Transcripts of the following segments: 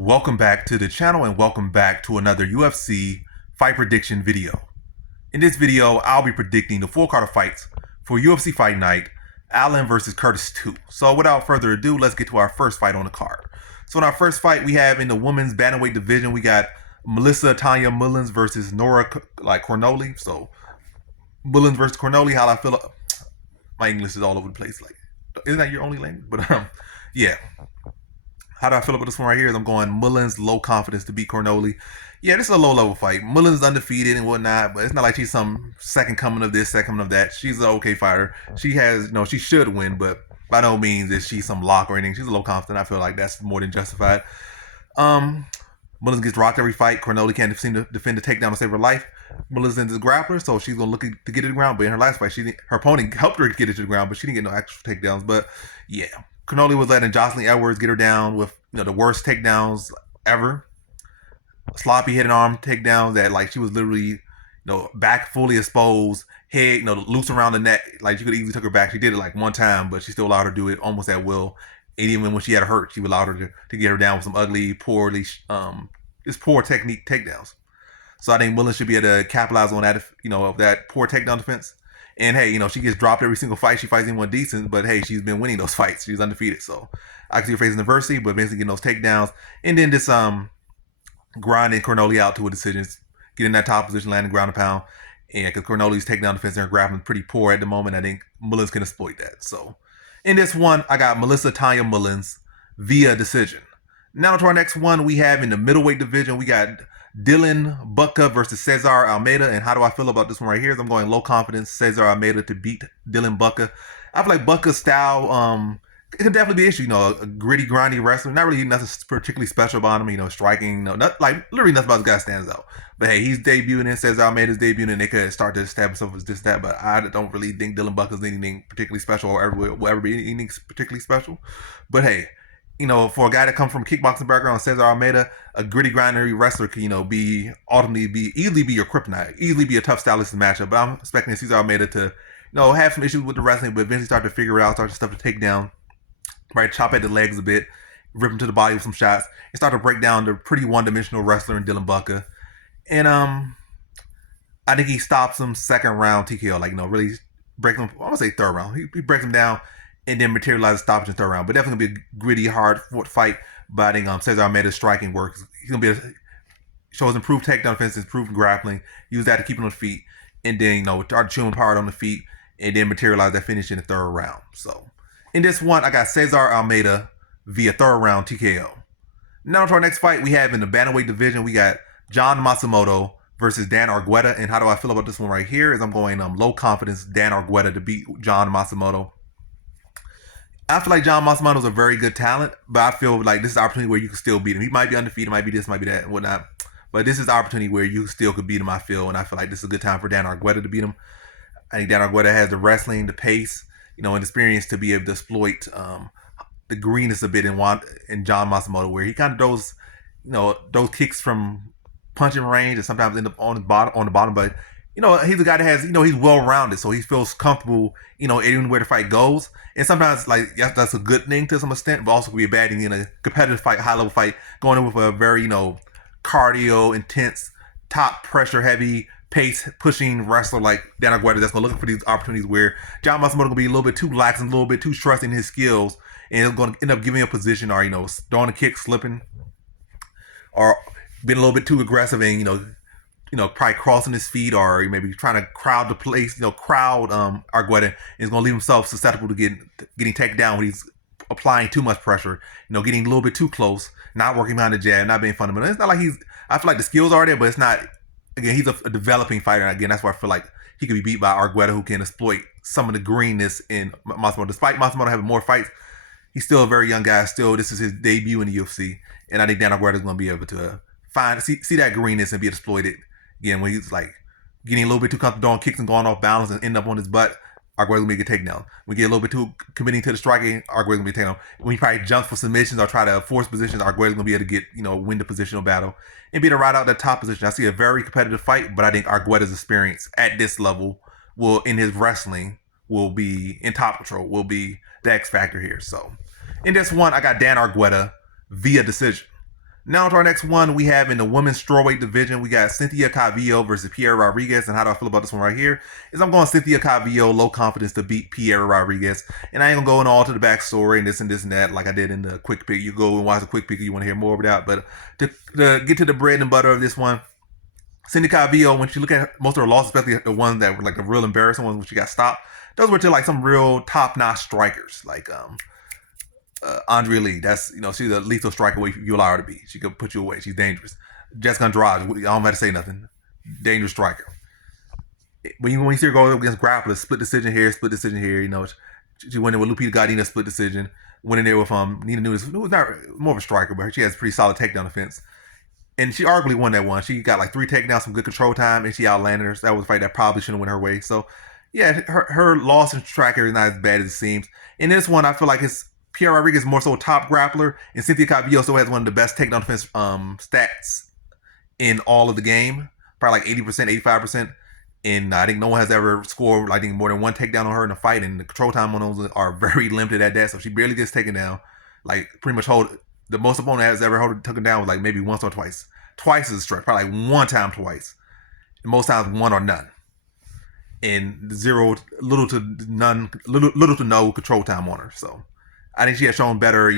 Welcome back to the channel and welcome back to another UFC fight prediction video. In this video, I'll be predicting the full card of fights for UFC Fight Night, Allen versus Curtis 2. So without further ado, let's get to our first fight on the card. So in our first fight, we have in the women's bantamweight division, we got Melissa Tanya Mullins versus Nora Cornolle. So Mullins versus Cornolle, how I feel. My English is all over the place. Like, isn't that your only language? But yeah. How do I feel about this one right here? I'm going Mullins, low confidence to beat Cornolle. Yeah, this is a low-level fight. Mullins undefeated and whatnot, but it's not like she's some second coming of this, second coming of that. She's an okay fighter. She has, she should win, but by no means is she some lock or anything. She's a low confident. I feel like that's more than justified. Mullins gets rocked every fight. Cornolle can't seem to defend the takedown to save her life. Mullins is a grappler, so she's gonna look to get it to the ground. But in her last fight, her opponent helped her get it to the ground, but she didn't get no actual takedowns. But yeah. Cornolle was letting Jocelyn Edwards get her down with the worst takedowns ever. Sloppy hidden arm takedowns that she was literally back fully exposed, head loose around the neck. Like you could easily took her back. She did it one time, but she still allowed her to do it almost at will. And even when she had her hurt, she allowed her to get her down with some ugly, poorly just poor technique takedowns. So I think Mullins should be able to capitalize on that, of that poor takedown defense. And hey, she gets dropped every single fight. She fights anyone decent, but hey, she's been winning those fights. She's undefeated. So I can see her facing adversity, but eventually getting those takedowns. And then this grinding Cornolle out to a decision, getting that top position, landing ground and pound. And because Cornolle's takedown defense and her grappling is pretty poor at the moment, I think Mullins can exploit that. So in this one, I got Melissa Tanya Mullins via decision. Now to our next one, we have in the middleweight division, we got Dylan Budka versus Cesar Almeida. And how do I feel about this one right here? I'm going low confidence Cesar Almeida to beat Dylan Budka. I feel like Budka's style, it can definitely be an issue. A gritty, grindy wrestler. Not really nothing particularly special about him. Striking. Not literally nothing about this guy stands out. But hey, he's debuting and Cesar Almeida's debuting, and they could start to establish themselves as this, that. But I don't really think Dylan Budka's anything particularly special or will ever be anything particularly special. But hey, for a guy that comes from a kickboxing background, Cesar Almeida, a gritty, grindy wrestler can, easily be your kryptonite, easily be a tough stylistic matchup. But I'm expecting Cesar Almeida to, have some issues with the wrestling, but eventually start to figure it out, start to stuff to take down, right? Chop at the legs a bit, rip him to the body with some shots, and start to break down the pretty one-dimensional wrestler in Dylan Budka. And I think he stops him second round TKO, really breaks him. I want to say third round. He breaks him down and then materializes stoppage in third round. But definitely gonna be a gritty, hard fight. But I think Cesar Almeida's striking works. He's gonna be shows improved takedown defense, improved grappling. Use that to keep him on the feet, and then start chewing hard on the feet, and then materialize that finish in the third round. So in this one, I got Cesar Almeida via third round TKO. Now to our next fight, we have in the bantamweight division, we got John Matsumoto versus Dan Argueta. And how do I feel about this one right here? Is I'm going low confidence Dan Argueta to beat John Matsumoto. I feel like John Matsumoto is a very good talent, but I feel like this is an opportunity where you can still beat him. He might be undefeated, might be this, might be that, and whatnot. But this is the opportunity where you still could beat him, I feel. And I feel like this is a good time for Dan Argueta to beat him. I think Dan Argueta has the wrestling, the pace, and experience to be able to exploit the greenness a bit in John Matsumoto, where he kind of does, those kicks from punching range and sometimes end up on the bottom. But he's a guy that has, he's well-rounded, so he feels comfortable, even where the fight goes. And sometimes, that's a good thing to some extent, but also could be a bad thing in a competitive fight, high-level fight, going in with a very, cardio, intense, top pressure heavy, pace pushing wrestler like Dan Argueta that's going to look for these opportunities where John Matsumoto going to be a little bit too lax and a little bit too trusting in his skills, and it's going to end up giving a position or, throwing a kick, slipping, or being a little bit too aggressive and, probably crossing his feet or maybe trying to crowd the place, crowd Argueta, is going to leave himself susceptible to getting taken down when he's applying too much pressure, getting a little bit too close, not working behind the jab, not being fundamental. It's not like I feel like the skills are there, but it's not, again, he's a developing fighter. And again, that's why I feel like he could be beat by Argueta, who can exploit some of the greenness in Matsumoto. Despite Matsumoto having more fights, he's still a very young guy. Still, this is his debut in the UFC. And I think Dan Argueta is going to be able to see that greenness and be exploited. Again, when he's getting a little bit too comfortable throwing kicks and going off balance and end up on his butt, Argueta's gonna get a takedown. When you get a little bit too committing to the striking, Argueta's gonna be taken down. When he probably jumps for submissions or try to force positions, Argueta's gonna be able to get, win the positional battle and be able to ride out that top position. I see a very competitive fight, but I think Argueta's experience at this level in his wrestling will be in top control, will be the X factor here. So in this one, I got Dan Argueta via decision. Now to our next one, we have in the women's strawweight division, we got Cynthia Calvillo versus Piera Rodriguez. And how do I feel about this one right here? Is I'm going Cynthia Calvillo, low confidence to beat Piera Rodriguez. And I ain't gonna go into all to the backstory and this and that like I did in the quick pick. You go and watch the quick pick if you want to hear more about. But to get to the bread and butter of this one, Cynthia Calvillo, when you look at most of her losses, especially the ones that were like the real embarrassing ones when she got stopped, those were to like some real top-notch strikers, like Andrea Lee. That's, she's a lethal striker if you allow her to be. She could put you away. She's dangerous. Jessica Andrade, I don't have to say nothing. Dangerous striker. When you see her go against grapplers, split decision here. She went in with Lupita Godinez, split decision. Went in there with Nina Nunes, who was not more of a striker, but she has pretty solid takedown defense. And she arguably won that one. She got like 3 takedowns, some good control time, and she outlanded her. So that was a fight that probably shouldn't have went her way. So, yeah, her loss in tracker is not as bad as it seems. In this one, I feel like Piera Rodriguez is more so a top grappler, and Cynthia Calvillo still has one of the best takedown defense stats in all of the game. Probably like 80%, 85%. And I think no one has ever scored, I think, more than 1 takedown on her in a fight, and the control time on those are very limited at that. So she barely gets taken down. Like, pretty much the most opponent has ever taken down was like maybe once or twice. Twice is a stretch, probably like 1 time, twice. And most times 1 or none. And little to no control time on her. So I think she has shown better,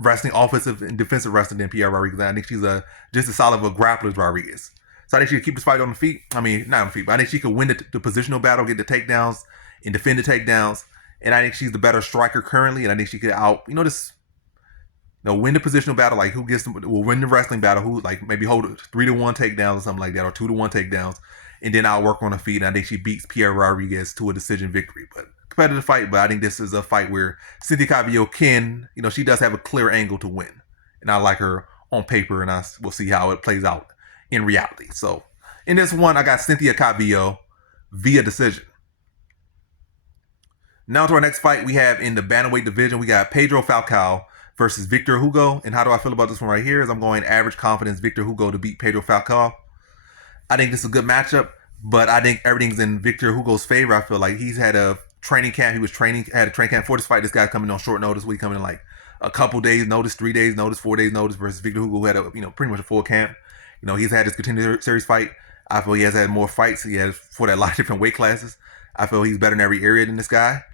wrestling, offensive and defensive wrestling than Piera Rodriguez. I think she's just as solid of a grappler as Rodriguez. So I think she could keep this fight on the feet. I mean, not on the feet, but I think she could win the positional battle, get the takedowns, and defend the takedowns. And I think she's the better striker currently. And I think she could win the positional battle, like will win the wrestling battle, who like maybe hold 3-1 takedowns or something like that, or 2-1 takedowns, and then outwork on the feet. And I think she beats Piera Rodriguez to a decision victory. But competitive fight, but I think this is a fight where Cynthia Calvillo can, she does have a clear angle to win. And I like her on paper, and we'll see how it plays out in reality. So in this one, I got Cynthia Calvillo via decision. Now to our next fight we have in the bantamweight division, we got Pedro Falcao versus Victor Hugo. And how do I feel about this one right here? Is I'm going average confidence Victor Hugo to beat Pedro Falcao. I think this is a good matchup, but I think everything's in Victor Hugo's favor. I feel like he's had a training camp. He had a training camp for this fight. This guy coming on short notice. We coming in like a couple days notice, 3 days notice, 4 days notice, versus Victor Hugo, who had pretty much a full camp. He's had his contender series fight. I feel he has had more fights. He has fought at a lot of different weight classes. I feel he's better in every area than this guy.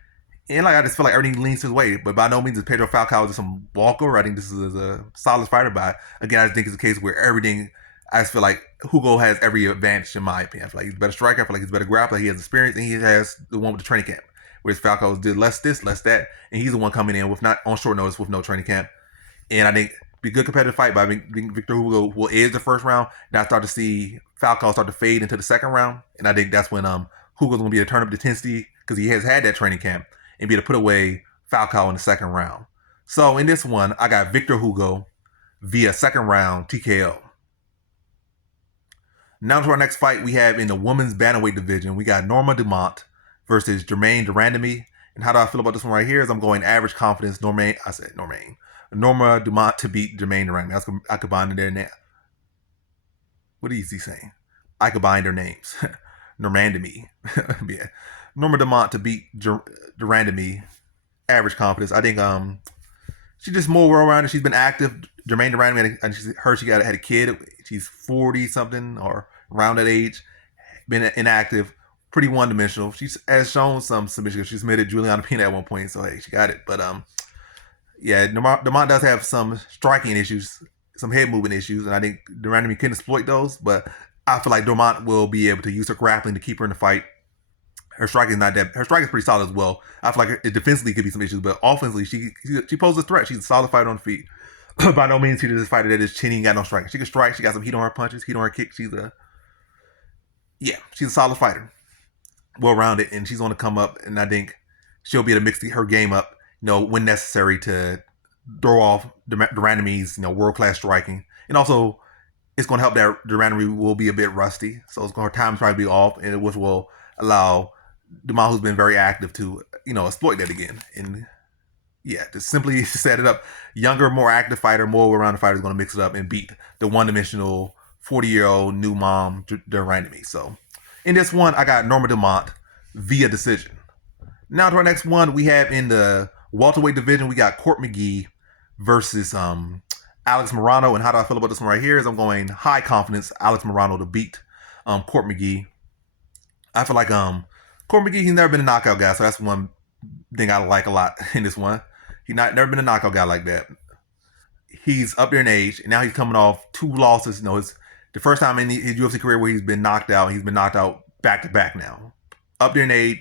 And I just feel like everything leans his way. But by no means is Pedro Falcao just some walkover. I think this is a solid fighter. But again, I just think it's a case where I just feel like Hugo has every advantage in my opinion. I feel like he's a better striker. I feel like he's a better grappler. He has experience, and he has the one with the training camp. Whereas Falcao did less this, less that. And he's the one coming in with not on short notice with no training camp. And I think be a good competitive fight, but I think Victor Hugo will edge the first round. Now I start to see Falcao start to fade into the second round. And I think that's when Hugo's going to be able to turn up the intensity, because he has had that training camp, and be able to put away Falcao in the second round. So in this one, I got Victor Hugo via second round TKO. Now to our next fight we have in the women's bantamweight division. We got Norma Dumont versus Germaine de Randamie. And how do I feel about this one right here? Is I'm going average confidence Norma Dumont to beat Germaine de Randamie. I combined their name. What is he saying? I combined their names. Normandamie. Yeah. Norma Dumont to beat de Randamie. Average confidence. I think she's just more well-rounded. She's been active. Germaine de Randamie, she had a kid. She's 40 something or around that age. Been inactive. Pretty one-dimensional. She has shown some submission. She submitted Juliana Pena at one point, so hey, she got it. But yeah, Dumont does have some striking issues, some head movement issues, and I think de Randamie can exploit those. But I feel like Dumont will be able to use her grappling to keep her in the fight. Her striking is not that. Her striking is pretty solid as well. I feel like it defensively could be some issues, but offensively she poses a threat. She's a solid fighter on the feet. By no means she's this fighter that is chinny and got no striking. She can strike. She got some heat on her punches, heat on her kicks. She's a solid fighter, well-rounded, and she's going to come up. And I think she'll be able to mix her game up, when necessary, to throw off de Randamie's world-class striking. And also, it's going to help that de Randamie will be a bit rusty, so her time's probably be off, and which will allow Dumont, who's been very active, to exploit that again. And yeah, to simply set it up, younger, more active fighter, more well-rounded fighter is going to mix it up and beat the one-dimensional 40-year-old new mom de Randamie. So in this one, I got Norma Dumont via decision. Now to our next one, we have in the welterweight division, we got Court McGee versus Alex Morono. And how do I feel about this one right here? Is I'm going high confidence Alex Morono to beat Court McGee. I feel like Court McGee, he's never been a knockout guy, so that's one thing I like a lot in this one. He's never been a knockout guy like that. He's up there in age, and now he's coming off 2 losses. You know, it's the first time in his UFC career where he's been knocked out. He's been knocked out back to back now. Up there in age,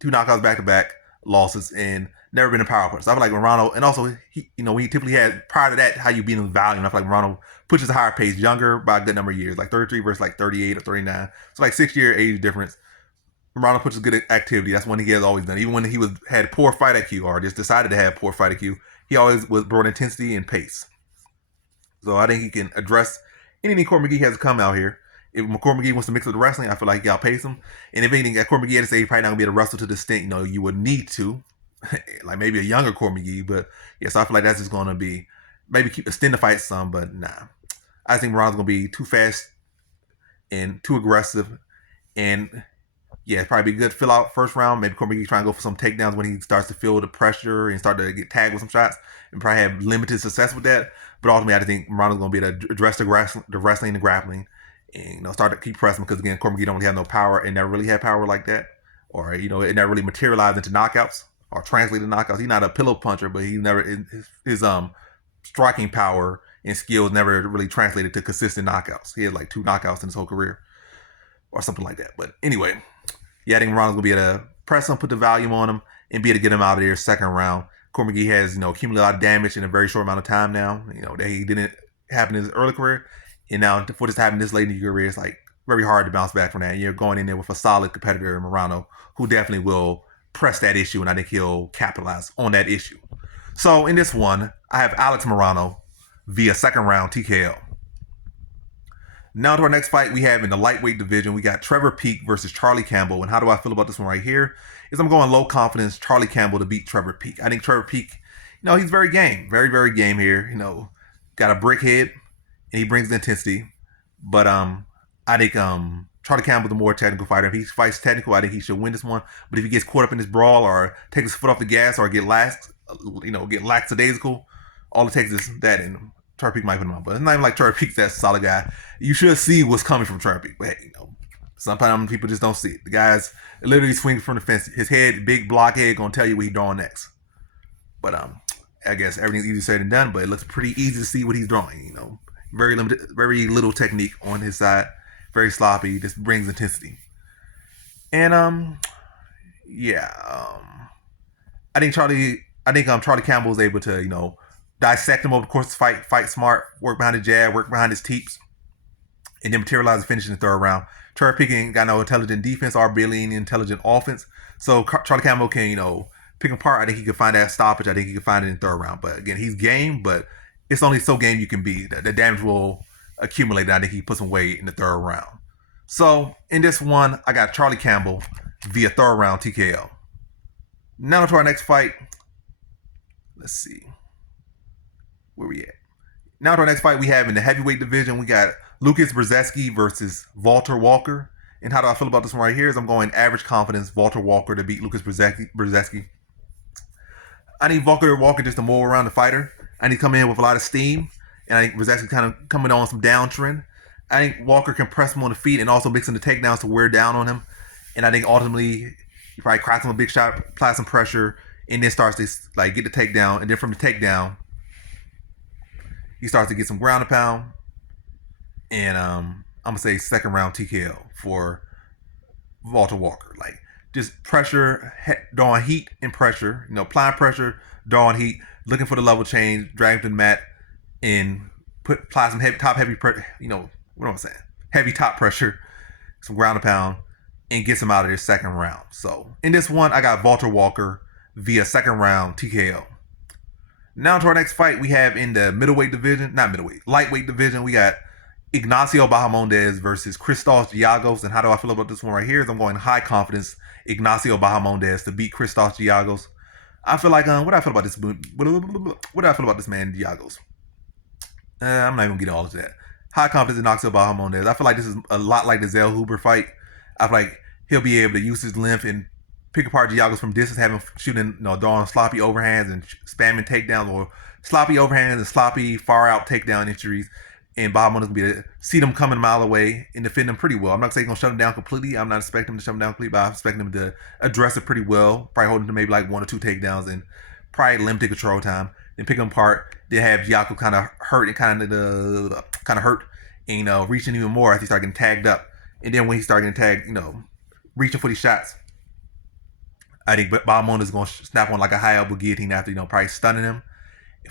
2 knockouts back to back losses, and never been a power player. So I feel like Morono, and also when he typically had prior to that, how you beat him with value. And I feel like Morono pushes a higher pace, younger by a good number of years, like 33 versus like 38 or 39. So like 6-year age difference. Morono pushes good activity. That's one he has always done. Even when he had poor fight IQ or just decided to have poor fight IQ, he always brought intensity and pace. So I think he can address anything Court McGee has to come out here. If Court McGee wants to mix up the wrestling, I feel like he outpace him. And if anything, at Court McGee at this age, probably not gonna be able to wrestle to the extent you would need to, like maybe a younger Court McGee. But yeah, so I feel like that's just gonna be maybe extend the fight some, but nah. I think Morono's gonna be too fast and too aggressive, and yeah, it's probably be a good fill out first round. Maybe Court McGee trying to go for some takedowns when he starts to feel the pressure and start to get tagged with some shots, and probably have limited success with that. But ultimately, I think Morono's going to be able to address the wrestling and the grappling, and start to keep pressing, because again, Court McGee don't really have no power and never really had power like that, or it never really materialized into knockouts or translated knockouts. He's not a pillow puncher, but he never his striking power and skills never really translated to consistent knockouts. He had like 2 knockouts in his whole career, or something like that. But anyway, yeah, I think Morono's gonna be able to press him, put the volume on him, and be able to get him out of there second round. Court McGee has accumulated a lot of damage in a very short amount of time now. That he didn't happen in his early career, and now for this to happen this late in your career, it's like very hard to bounce back from that. And you're going in there with a solid competitor, Morono, who definitely will press that issue, and I think he'll capitalize on that issue. So in this one, I have Alex Morono via second round TKO. Now to our next fight, we have in the lightweight division, we got Trevor Peek versus Charlie Campbell. And how do I feel about this one right here? Is I'm going low confidence Charlie Campbell to beat Trevor Peek. I think Trevor Peek, he's very game, very, very game here. Got a brick head, and he brings the intensity. But I think Charlie Campbell's the more technical fighter. If he fights technical, I think he should win this one. But if he gets caught up in this brawl or takes his foot off the gas or get lackadaisical, all it takes is that, and Trevor Peek might put him on. But it's not even like Trevor Peek's that solid guy. You should see what's coming from Trevor Peek. But hey, sometimes people just don't see it. The guy's literally swinging from the fence. His head, big block head, gonna tell you what he's drawing next. But I guess everything's easier said than done. But it looks pretty easy to see what he's drawing. Very limited, very little technique on his side. Very sloppy. Just brings intensity. And I think Charlie Campbell is able to dissect him over the course of the fight smart, work behind the jab, work behind his teeps, and then materialize the finish in the third round. Trevor Peek ain't got no intelligent defense or barely any intelligent offense. So Charlie Campbell can, pick him apart. I think he can find that stoppage. I think he can find it in the third round. But again, he's game, but it's only so game you can be. The damage will accumulate. I think he puts some weight in the third round. So in this one, I got Charlie Campbell via third round TKO. Now to our next fight. Let's see. Where we at? Now to our next fight we have in the heavyweight division, we got Lucas Brzeski versus Walter Walker. And how do I feel about this one right here? Is I'm going average confidence Walter Walker to beat Lucas Brzeski. I need Walker just to mold around the fighter. I need to come in with a lot of steam. And I think Brzeski kind of coming on some downtrend. I think Walker can press him on the feet and also mixing the takedowns to wear down on him. And I think ultimately he probably cracks him a big shot, apply some pressure, and then starts to get the takedown. And then from the takedown, he starts to get some ground and pound, and I'm gonna say second round TKO for Walter Walker. Just pressure, drawing heat and pressure. Applying pressure, drawing heat, looking for the level change, drag him to the mat, and apply some heavy pressure. What am I saying? Heavy top pressure, some ground and pound, and gets him out of there second round. So in this one, I got Walter Walker via second round TKO. Now to our next fight, we have in the lightweight division, we got Ignacio Bahamondes versus Christos Giagos. And how do I feel about this one right here? Is I'm going high confidence Ignacio Bahamondes to beat Christos Giagos. I feel like what do I feel about this man Giagos? I'm not even getting all of that. High confidence Ignacio Bahamondes. I feel like this is a lot like the Zell Huber fight. I feel like he'll be able to use his length and pick apart Giagos from distance, having shooting, throwing sloppy overhands and spamming takedowns, or sloppy overhands and sloppy far out takedown entries. And Bahamondes gonna be able to see them coming a mile away and defend them pretty well. I'm not saying he's gonna shut them down completely. I'm not expecting him to shut them down completely, but I'm expecting him to address it pretty well. Probably holding to maybe like 1 or 2 takedowns and probably limited control time. Then pick them apart. Then have Giagos kind of hurt and kind of hurt, and reaching even more as he started getting tagged up. And then when he started getting tagged, reaching for these shots, I think Bahamondes is gonna snap on like a high elbow guillotine after probably stunning him,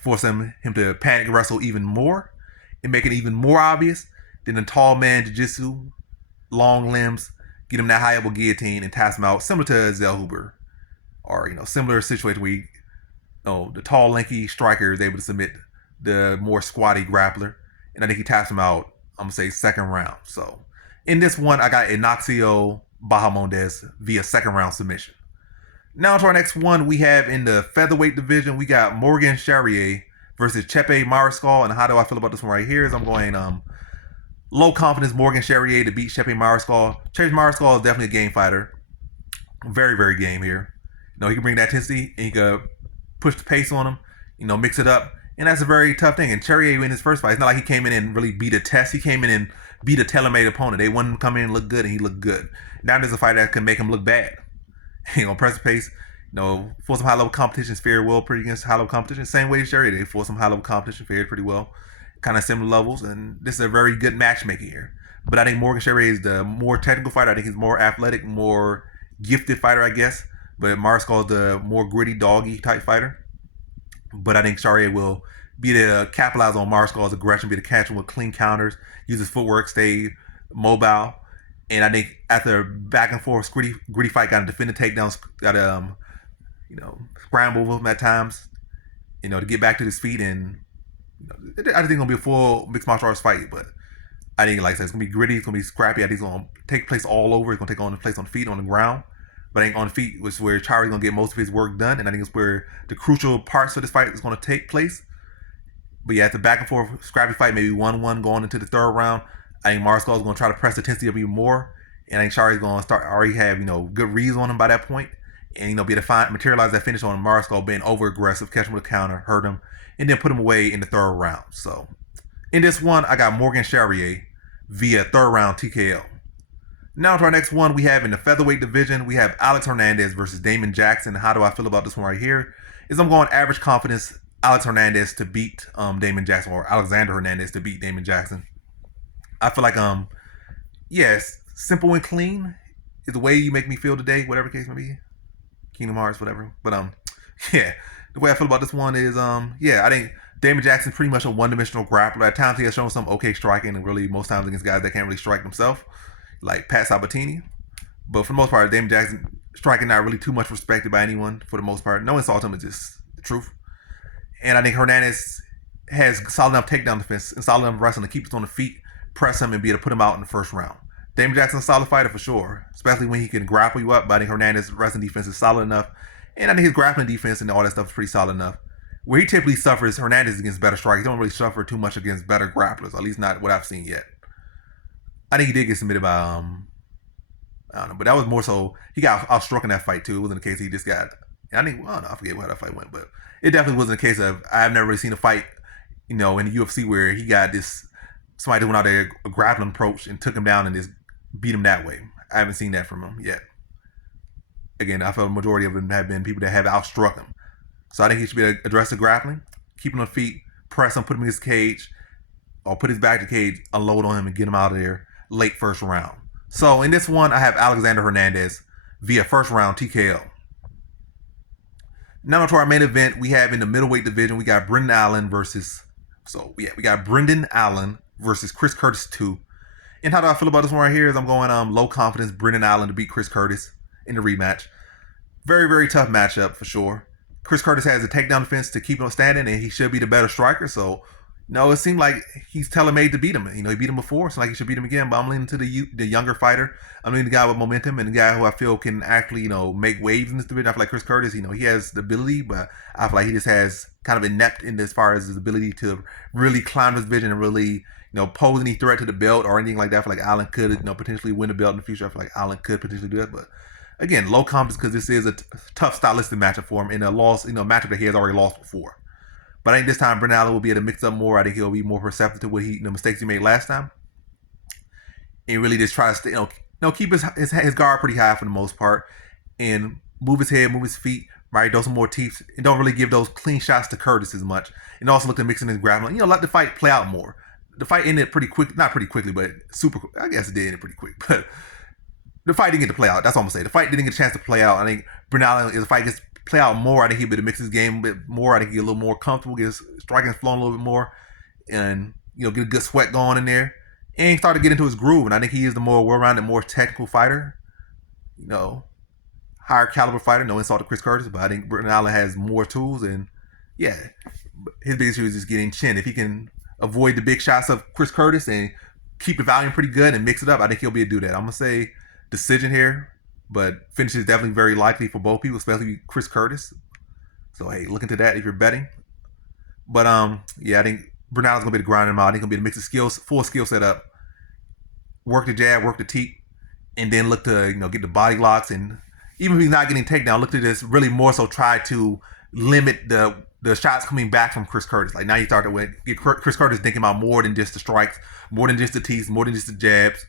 forcing him to panic wrestle even more, and make it even more obvious. Then the tall man jiu-jitsu, long limbs, get him that high elbow guillotine and taps him out, similar to Zellhuber, or similar situation where the tall, lanky striker is able to submit the more squatty grappler, and I think he taps him out. I'm gonna say second round. So in this one, I got Ignacio Bahamondes via second round submission. Now to our next one, we have in the featherweight division, we got Morgan Charriere versus Chepe Mariscal. And how do I feel about this one right here is I'm going low confidence Morgan Charriere to beat Chepe Mariscal. Chepe Mariscal is definitely a game fighter. Very, very game here. He can bring that intensity and he can push the pace on him, mix it up. And that's a very tough thing. And Charriere in his first fight, it's not like he came in and really beat a test. He came in and beat a tailor-made opponent. They wanted him to come in and look good, and he looked good. Now there's a fight that can make him look bad. Press the pace, for some high-level competition, fared well pretty against high-level competition. Same way as Charriere, they for some high-level competition, fared pretty well. Kind of similar levels, and this is a very good matchmaking here. But I think Morgan Charriere is the more technical fighter. I think he's more athletic, more gifted fighter, I guess. But Mariscal is the more gritty, doggy type fighter. But I think Charriere will be able to capitalize on Mariscal's aggression, be able to catch him with clean counters, use his footwork, stay mobile. And I think after back and forth, gritty fight, got to defend the takedowns, got to, scramble with him at times, to get back to his feet. And I think it's going to be a full mixed martial arts fight. But I think, like I said, it's going to be gritty, it's going to be scrappy. I think it's going to take place all over. It's going to take place on the feet, on the ground. But I think on the feet was where Charriere's going to get most of his work done. And I think it's where the crucial parts of this fight is going to take place. But yeah, it's a back and forth scrappy fight, maybe 1-1 going into the third round. I think Mariscal is going to try to press the intensity up even more. And I think Charriere's going to start already have, good reads on him by that point. And, be able to materialize that finish on him. Mariscal being over aggressive, catch him with a counter, hurt him, and then put him away in the third round. So in this one, I got Morgan Charriere via third round TKO. Now to our next one, we have in the featherweight division, we have Alex Hernandez versus Damon Jackson. How do I feel about this one right here? Is I'm going average confidence Alex Hernandez to beat Damon Jackson, or Alexander Hernandez to beat Damon Jackson. I feel like yes, simple and clean is the way you make me feel today, whatever case may be. Kingdom Hearts, whatever. But yeah, the way I feel about this one is I think Damon Jackson's pretty much a one-dimensional grappler. At times he has shown some okay striking, and really most times against guys that can't really strike themselves, like Pat Sabatini. But for the most part, Damon Jackson striking not really too much respected by anyone for the most part. No insult to him, it's just the truth. And I think Hernandez has solid enough takedown defense and solid enough wrestling to keep us on the feet, press him, and be able to put him out in the first round. Damon Jackson's a solid fighter for sure, especially when he can grapple you up. But I think Hernandez's wrestling defense is solid enough. And I think his grappling defense and all that stuff is pretty solid enough. Where he typically suffers, Hernandez against better strikers. He don't really suffer too much against better grapplers, at least not what I've seen yet. I think he did get submitted by, I don't know, but that was more so, he got outstruck in that fight too. It wasn't the case he just got, I forget how that fight went, but it definitely wasn't a case of, I've never really seen a fight, in the UFC where he got somebody that went out there, a grappling approach and took him down and just beat him that way. I haven't seen that from him yet. Again, I feel the majority of them have been people that have outstruck him. So I think he should be able to address the grappling, keep him on feet, press him, put him in his cage, or put his back to the cage, unload on him, and get him out of there late first round. So in this one, I have Alexander Hernandez via first round TKO. Now to our main event, we have in the middleweight division, we got Brendan Allen versus Chris Curtis 2. And how do I feel about this one right here is I'm going low confidence Brendan Allen to beat Chris Curtis in the rematch. Very, very tough matchup for sure. Chris Curtis has a takedown defense to keep him standing, and he should be the better striker. So, it seemed like he's tailor-made to beat him. He beat him before, so like he should beat him again. But I'm leaning to the younger fighter. I'm leaning the guy with momentum and the guy who I feel can actually, make waves in this division. I feel like Chris Curtis, he has the ability, but I feel like he just has kind of inept in as far as his ability to really climb this division and really, pose any threat to the belt or anything like that. I feel like Allen could, potentially win the belt in the future. I feel like Allen could potentially do that, but again, low confidence because this is a tough stylistic matchup for him in a loss, matchup that he has already lost before. But I think this time Brendan Allen will be able to mix up more. I think he'll be more perceptive to what the mistakes he made last time, and really just try to stay, keep his guard pretty high for the most part, and move his head, move his feet, right? Do some more teeps, and don't really give those clean shots to Curtis as much. And also look to mix in his grappling. Let the fight play out more. The fight ended pretty quick, not pretty quickly, but super quick. I guess it did end pretty quick, but the fight didn't get to play out. That's all I'm gonna say. The fight didn't get a chance to play out. I think Brendan Allen, if the fight gets play out more, I think he'll be able to mix his game a bit more. I think he'll get a little more comfortable, get his striking flowing a little bit more, and get a good sweat going in there, and start to get into his groove. And I think he is the more well-rounded, more technical fighter, higher caliber fighter. No insult to Chris Curtis, but I think Brendan Allen has more tools, and yeah, his biggest issue is just getting chin. If he can avoid the big shots of Chris Curtis and keep the volume pretty good and mix it up, I think he'll be able to do that. I'm gonna say decision here, but finish is definitely very likely for both people, especially Chris Curtis. So hey, look into that if you're betting. But yeah, I think Brendan Allen's gonna be able to grind him out. I think he'll be able to mix the skills, full skill set up, work the jab, work the teep, and then look to get the body locks. And even if he's not getting takedown, look to just really more so try to limit the shots coming back from Chris Curtis. Like now you start to get Chris Curtis thinking about more than just the strikes, more than just the tees, more than just the jabs.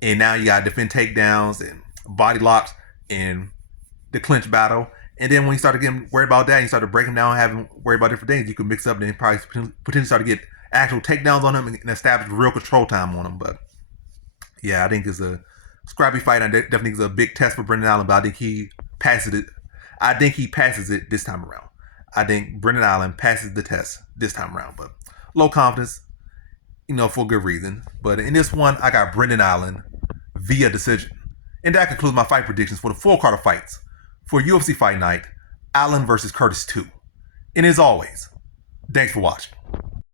And now you got to defend takedowns and body locks and the clinch battle. And then when you start to get worried about that, and you start to break him down, have him worry about different things, you can mix up and then probably potentially start to get actual takedowns on him and establish real control time on him. But yeah, I think it's a scrappy fight. I definitely think it's a big test for Brendan Allen, but I think he passes it. I think he passes it this time around. I think Brendan Allen passes the test this time around, but low confidence, for good reason. But in this one, I got Brendan Allen via decision. And that concludes my fight predictions for the full card of fights for UFC Fight Night, Allen versus Curtis 2. And as always, thanks for watching.